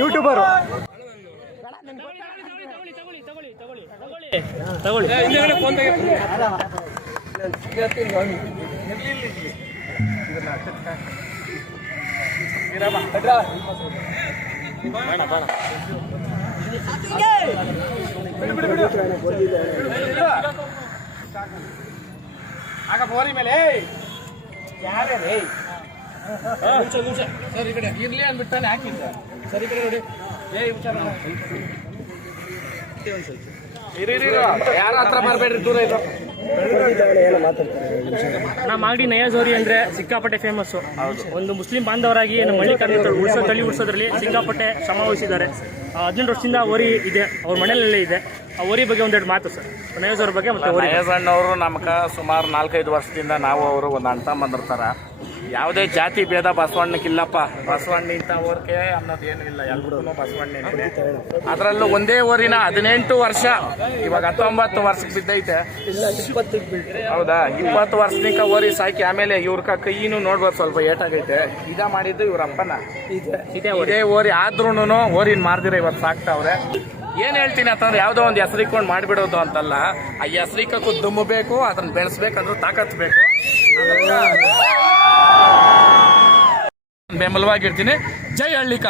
YouTuber ತಗೊಳ್ಳಿ ಆಗ ಬೋರಿ ಮೇಲೆ ಯಾರೇ ಸರ್ ಈ ಕಡೆ ಇರ್ಲಿ ಅಂದ್ಬಿಟ್ಟಾನೆ ಹಾಕಿದ್ದ ಸರ್ ಈ ಕಡೆ ನೋಡಿ ಯಾರ ಹತ್ರ ಬರಬೇಡ್ರಿ ದೂರ ಇರೋ ನಮ್ಮ ಮಾಗಡಿ ನಯಾಜೋರಿ ಅಂದ್ರೆ ಸಿಕ್ಕಾಪಟ್ಟೆ ಫೇಮಸ್ಸು. ಒಂದು ಮುಸ್ಲಿಂ ಬಾಂಧವರಾಗಿ ನಮ್ಮ ಹಳ್ಳಿ ತಳಿ ಉಳಿಸೋದ್ರಲ್ಲಿ ಸಿಕ್ಕಾಪಟ್ಟೆ ಶ್ರಮ ವಹಿಸಿದ್ದಾರೆ. 18 ವರ್ಷದಿಂದ ಓರಿ ಇದೆ, ಅವ್ರ ಮನೆಯಲ್ಲೇ ಇದೆ. ಆ ಓರಿ ಬಗ್ಗೆ ಒಂದೆರಡು ಮಾತು ಸರ್, ನಯಾಜ್ ಬಗ್ಗೆ. ಮತ್ತೆ ನಯಾಜ್ ಅಣ್ಣವರು ನಮ್ಗೆ ಸುಮಾರು 4-5 ವರ್ಷದಿಂದ ನಾವು ಅವರು ಒಂದು ಅಣ್ಣ ಬಂದಿರ್ತಾರ. ಯಾವುದೇ ಜಾತಿ ಭೇದ ಬಸವಣ್ಣಕ್ಕಿಲ್ಲಪ್ಪ. ಬಸವಣ್ಣ ಇಂಥ ಓರ್ಕೆ ಅನ್ನೋದೇನು ಇಲ್ಲ, ಎಲ್ರಿಗೂ ಬಸವಣ್ಣನೇ. ಅದರಲ್ಲೂ ಒಂದೇ ಊರಿನ 18 ವರ್ಷ, ಇವಾಗ 19 ವರ್ಷಕ್ಕೆ ಬಿದ್ದೈತೆ. ಹೌದಾ, 20 ವರ್ಷನಿಕ ಓರಿ ಸಾಕಿ ಆಮೇಲೆ ಇವ್ರ ಕೈಯಿನೂ ನೋಡ್ಬೋದು ಸ್ವಲ್ಪ ಏಟಾಗೈತೆ. ಇದ ಮಾಡಿದ್ದು ಇವ್ರ ಅಪ್ಪನ ಇದೇ ಓರಿ ಆದ್ರೂನು ಓರಿನ ಮಾರ್ದಿರ ಇವತ್ತು ಸಾಕ್ತಾವ್ರೆ. ಏನ್ ಹೇಳ್ತೀನಿ ಅಂತಂದ್ರೆ ಯಾವುದೋ ಒಂದು ಹೆಸರಿಕೊಂಡು ಮಾಡಿಬಿಡೋದು ಅಂತಲ್ಲ. ಆ ಹೆಸರಿಕಕ್ಕೂ ದುಮ್ಮು ಬೇಕು, ಅದನ್ನ ಬೆಳೆಸ್ಬೇಕಂದ್ರೆ ತಾಕತ್ ಬೇಕು. ಬೆಂಬಲವಾಗಿರ್ತೀನಿ. ಜೈ ಹಳ್ಳಿಕ.